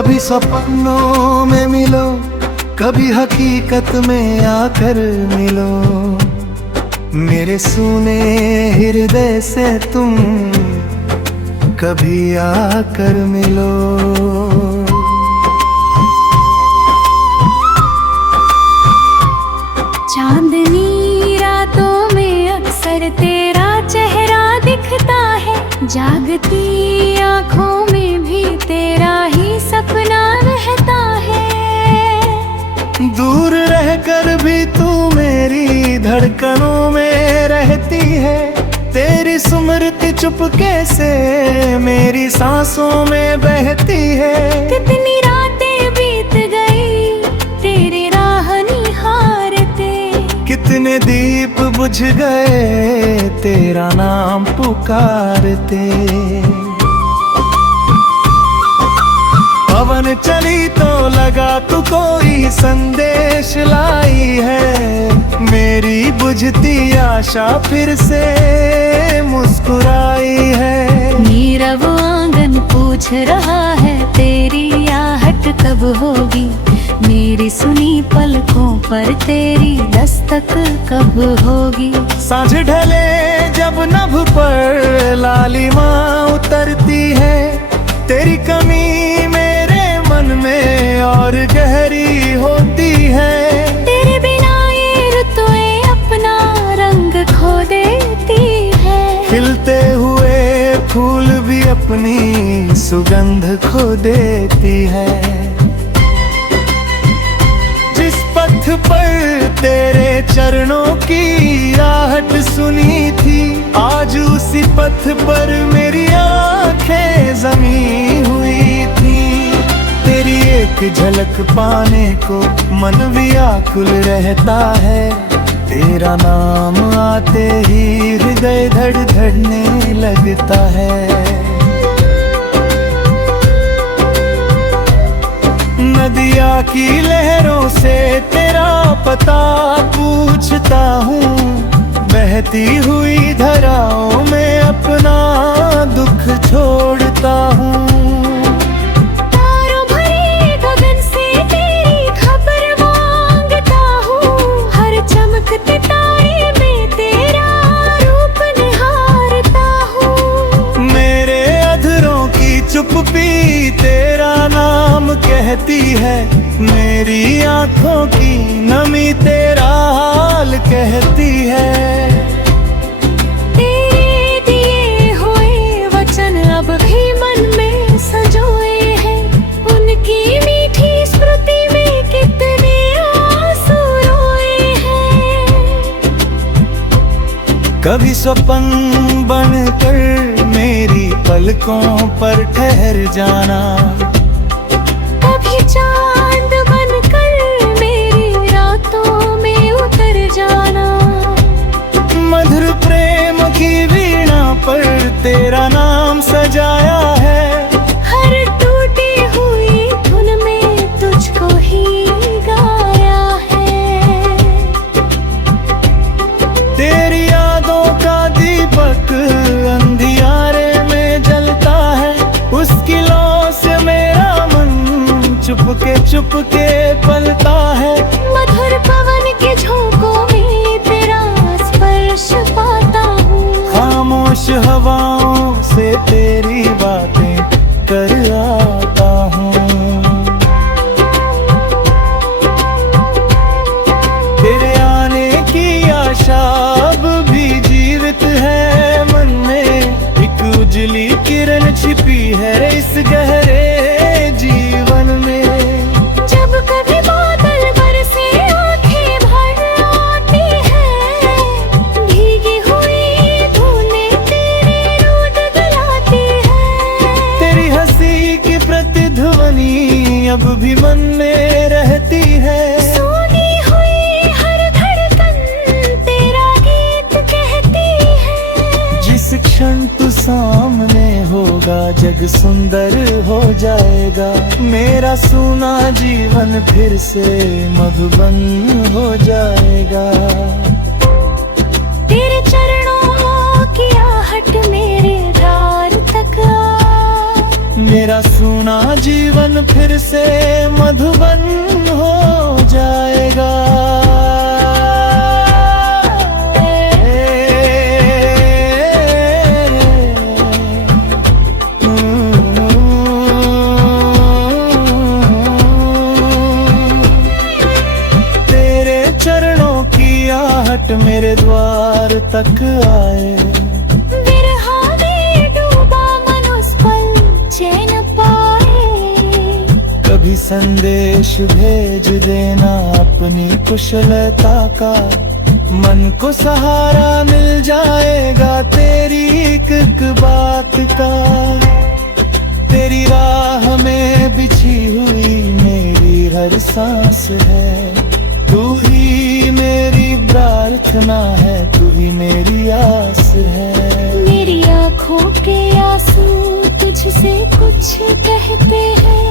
कभी सपनों में मिलो, कभी हकीकत में आकर मिलो। मेरे सुने हृदय से तुम कभी आकर मिलो। चांदनी रातों में अक्सर तेरा चेहरा दिखता है, जागती आँखों में भी तेरा ही सपना रहता है। दूर रहकर भी तू मेरी धड़कनों में रहती है, तेरी स्मृति चुपके से मेरी सांसों में बहती है। कितनी रातें बीत गई तेरी राह निहारते, कितने दीप बुझ गए तेरा नाम पुकारते। पवन चली तो लगा तू कोई संदेश लाई है, मेरी बुझती आशा फिर से मुस्कुराई है। नीरव आंगन पूछ रहा है तेरी आहट कब होगी, मेरी सुनी पलकों पर तेरी दस्तक कब होगी। सांझ ढले जब नभ पर लालिमा उतरती है, तेरी कमी मेरे मन में और गहरी होती है। तेरे बिना ये रुतुएं अपना रंग खो देती है, खिलते हुए फूल भी अपनी सुगंध खो देती है। जिस पथ पर तेरे चरणों की आहट सुनी थी, आज उसी पथ पर मेरी आंखें जमी हुई थी। तेरी एक झलक पाने को मन व्याकुल रहता है, तेरा नाम आते ही हृदय धड़धड़ने लगता है। नदिया की लहरों से तेरा पता पूछता हूँ, बहती हुई धाराओं में अपना दुख छोड़ता हूँ। तारों भरे गगन से तेरी खबर मांगता हूँ, हर चमकते तारे में तेरा रूप निहारता हूँ। मेरे अधरों की चुप्पी तेरा नाम कहती है, मेरी आंखों की नमी तेरा हाल कहती है। तेरे दिए हुए वचन अब भी मन में संजोए हैं, उनकी मीठी स्मृति में कितने आंसू रोए हैं। कभी स्वप्न बनकर मेरी पलकों पर ठहर जाना, कभी चांद बनकर मेरी रातों में उतर जाना। मधुर प्रेम की वीणा पर तेरा नाम सजाया है, हर टूटी हुई धुन में तुझको ही गाया है। तेरी यादों का दीपक अंधियारे में जलता है, उसकी लौ से मेरा मन चुपके पलता है। मधुर पवन के झोंकों में तेरा स्पर्श पाता हूँ, खामोश हवाओं से तेरी बातें कर आता हूँ। तेरे आने की आशा अब भी जीवित है मन में, एक उजली किरण छिपी है इस गहरे जीवन में। जब कभी बादल बरसे आंखें भर आती है, भीगी हुई धूलें तेरे रूद गलाती है। तेरी हंसी की प्रतिध्वनि अब भी मन में रहती है, सोनी हुई हर धड़कन तेरा गीत कहती है। जिस क्षण तू सामने होगा जग सुंदर हो जाएगा, मेरा सूना जीवन फिर से मधुबन हो जाएगा। तेरे चरणों की आहट मेरे द्वार तक आ, मेरा सूना जीवन फिर से मधुबन हो जाएगा। तेरे चरणों की आहट मेरे द्वार तक आए, कभी संदेश भेज देना अपनी कुशलता का, मन को सहारा मिल जाएगा तेरी एक बात का। तेरी राह में बिछी हुई मेरी हर सांस है, तू ही मेरी प्रार्थना है, तू ही मेरी आस है। मेरी आँखों के आंसू तुझसे कुछ कहते हैं,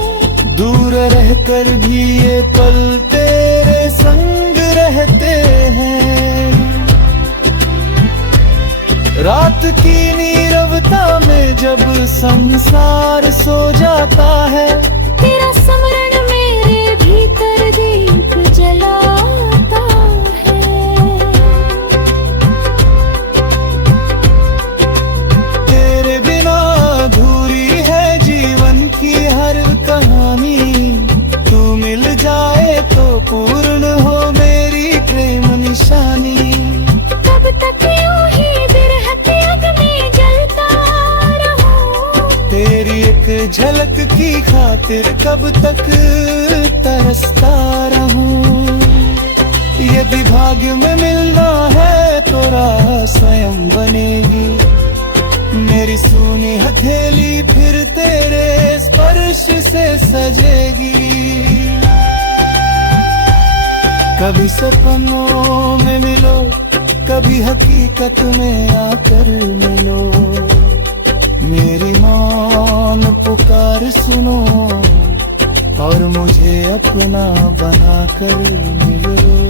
दूर रहकर भी ये पल तेरे संग रहते हैं। रात की नीरवता में जब संसार सो जाता है, तेरा स्मरण मेरे भीतर दीप जलाता है। तेरे बिना अधूरी है जीवन की हर कहानी, तू मिल जाए तो पूर्ण हो मेरी प्रेम निशानी। कब तक यूं ही बिरह के आग में जलता रहूं, तेरी एक झलक की खातिर कब तक तरसता रहूं। यदि भाग्य में मिलना है तो राह स्वयं बनेगी, मेरी सूनी हथेली फिर तेरे स्पर्श से सजेगी। कभी सपनों में मिलो, कभी हकीकत में आकर मिलो, मेरी मौन पुकार सुनो और मुझे अपना बनाकर मिलो।